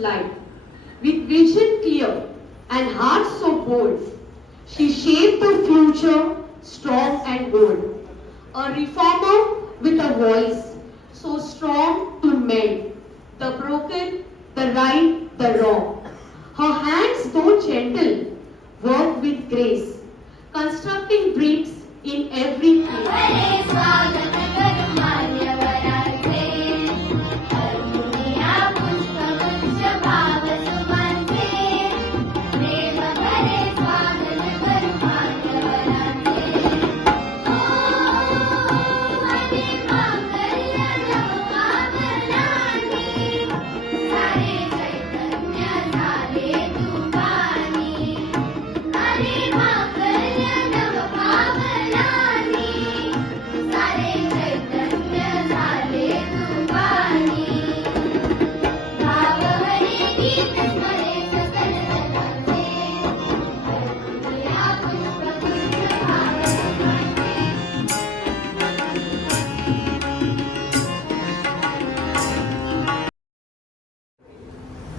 light. With vision clear and heart so bold, she shaped the future strong and bold. A reformer with a voice so strong to mend the broken, the right, the wrong. Her hands though gentle work with grace, constructing dreams in every place.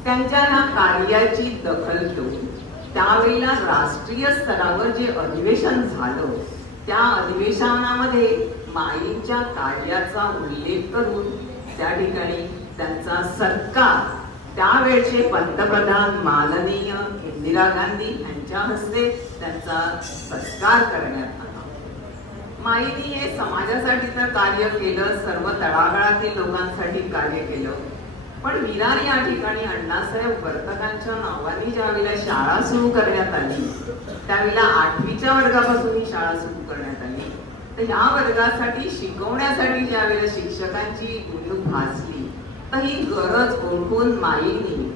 त्यांच्या ना कार्याची दखल घेऊन त्यावेळेला राष्ट्रीय स्तरावर जे अधिवेशन झालं त्या अधिवेशनामध्ये माईंच्या कार्याचा उल्लेख करून त्या ठिकाणी त्यांचा सत्कार त्यावेळचे पंतप्रधान माननीय इंदिरा गांधी यांच्या हस्ते त्यांचा सत्कार करण्यात आला. माईंनी हे समाजासाठी तर कार्य केलं, सर्व तळागाळातील लोकांसाठी कार्य केलं, पण विरार या ठिकाणी अण्णासाहेब वर्तकांच्या नावाने ज्यावेळेला शाळा सुरू करण्यात आली त्यावेळेला 8वीच्या वर्गापासून ही शाळा सुरू करण्यात आली. तर या वर्गासाठी शिकवण्यासाठी ज्यावेळेला शिक्षकांची उणीव भासली तर ही गरज ओळखून माईंनी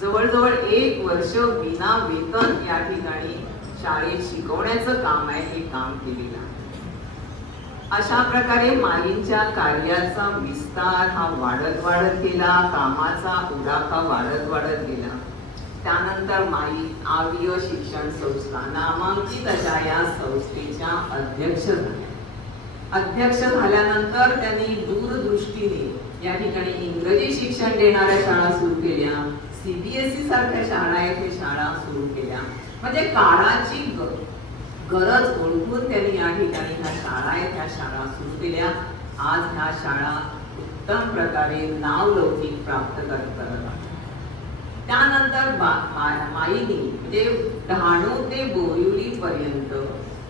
जवळजवळ 1 वर्ष विना वेतन या ठिकाणी शाळेत शिकवण्याचं काम आहे हे काम केलेलं आहे. अशा प्रकारे माईंच्या कार्याचा विस्तार हा वाढत गेला, कामाचा उडाखा वाढत गेला. त्यानंतर माई आर्य शिक्षण संस्था नामांकित अशा या संस्थेच्या अध्यक्ष झाल्या. अध्यक्ष झाल्यानंतर त्यांनी दूरदृष्टीने या ठिकाणी इंग्रजी शिक्षण देणाऱ्या शाळा सुरू केल्या, CBSE सारख्या शाळा आहेत हे शाळा सुरू केल्या. म्हणजे काळाची गरज ओळखून त्यांनी या ठिकाणी ह्या शाळा आहेत ह्या शाळा सुरू केल्या. आज ह्या शाळा उत्तम प्रकारे नावलौकिक प्राप्त करत आहेत. त्यानंतर माईंनी म्हणजे डहाणू ते बोरिवली पर्यंत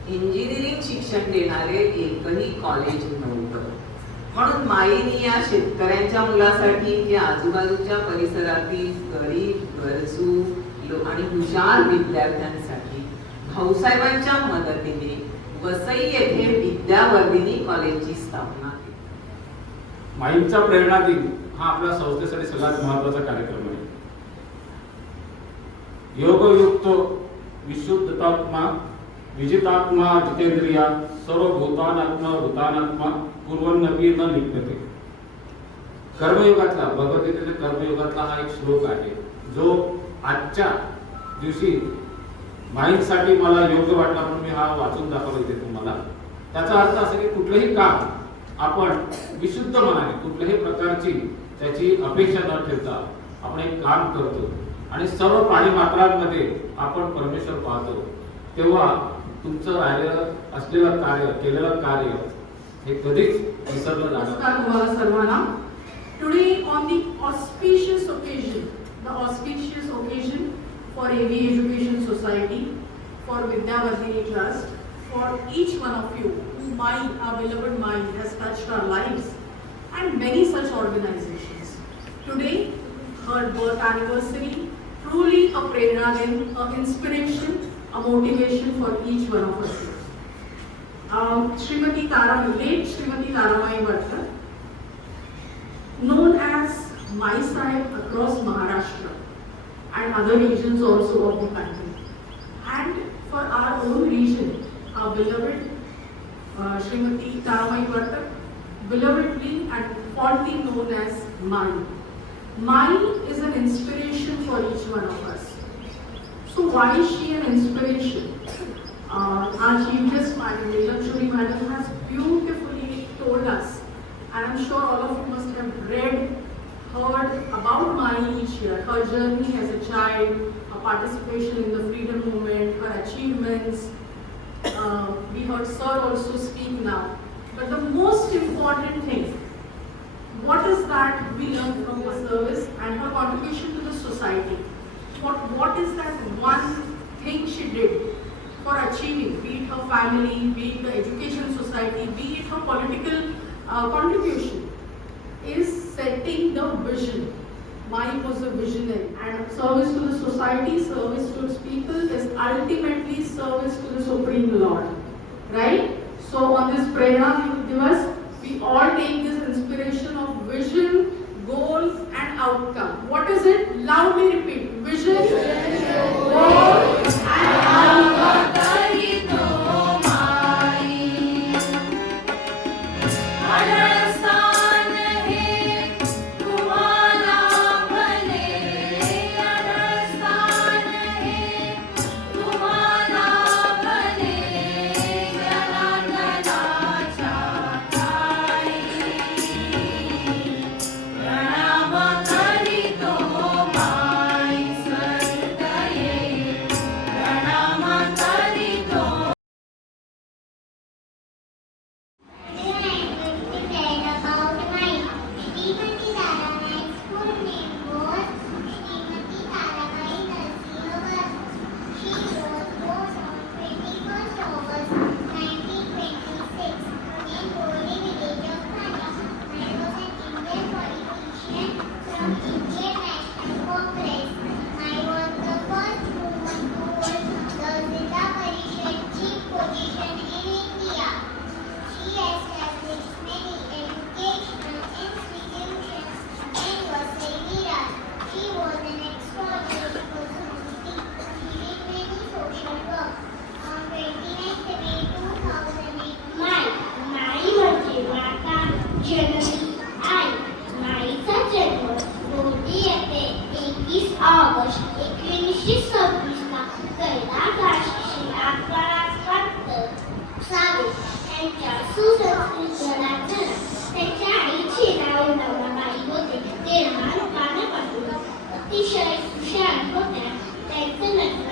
इंजिनिअरिंग शिक्षण देणारे एकही कॉलेज नव्हतं. म्हणून माईंनी या शेतकऱ्यांच्या मुलासाठी जे आजूबाजूच्या परिसरातील गरीब गरजू आणि हुशार विद्यार्थ्यांसाठी भाऊसाहेबांच्या मदतीने वसई येथे विद्यावर्धिनी कॉलेजची स्थापना केली. माईंचा प्रेरणा दिन हा आपल्या संस्थेसाठी सगळ्यात महत्त्वाचा कार्यक्रम आहे. योगयुक्त विशुद्धात्मा विजितात्मा जितेंद्रिया सर्वभूतानात्मा भूतानात्मा कुर्वन्नपि न लिप्यते. कर्मयुगातला भगवद्गीतेच्या कर्मयुगातला हा एक श्लोक आहे जो आजच्या दिवशी माईंसाठी मला योग्य वाटला म्हणून मी हा वाचून दाखवला इथे तुम्हाला. त्याचा अर्थ असा की कुठलंही काम आपण विशुद्ध मनाने कुठल्याही प्रकारची त्याची अपेक्षा न ठेवता आपण एक काम करतो आणि सर्व प्राणी मात्रांमध्ये आपण परमेश्वर पाहतो तेव्हा तुमचं राहिलेलं असलेलं कार्य केलेलं कार्य हे कधीच विसरलं जाणार. नमस्कार तुम्हाला सर्वांना. Today on the auspicious occasion for AV Education Society, for Vidyavardhini Trust, for each one of you who our beloved mind has touched our lives and many such organizations. Today, her birth anniversary, truly a prerna din, a inspiration, a motivation for each one of us. Srimati Taramai Vartak, known as Mai Sahib across Maharashtra and other regions also of the country. And for our own region, our beloved Srimati Taramai Vartak, belovedly and fondly known as Mai. Mai is an inspiration for each one of us. So why is she an inspiration? Our Chief Justice Madam Lakshmi Madam has beautifully told us, and I'm sure all of you must have read heard about Mai each year, her journey as a child, her participation in the freedom movement, her achievements. We heard Sir also speak now. But the most important thing, what is that we learned from her service and her contribution to the society? What is that one thing she did for achieving, be it her family, be it the education society, be it her political contribution, is setting the vision. Mai was a visionary, and service to the society, service to its people is ultimately service to the Supreme Lord. Right? So on this prerna you give us, we all take this inspiration of vision, goal and outcome. What is it? Loudly repeat. Vision, goal and outcome. August 1926 Kailas राष्ट्रीय प्राप्त save यांच्या सुसंस्कृत घरात झाला. त्यांच्या आईचे नाव नवराबाई होते. ते लहानपणापासून अतिशय हुशार होत्या. त्यांचं लग्न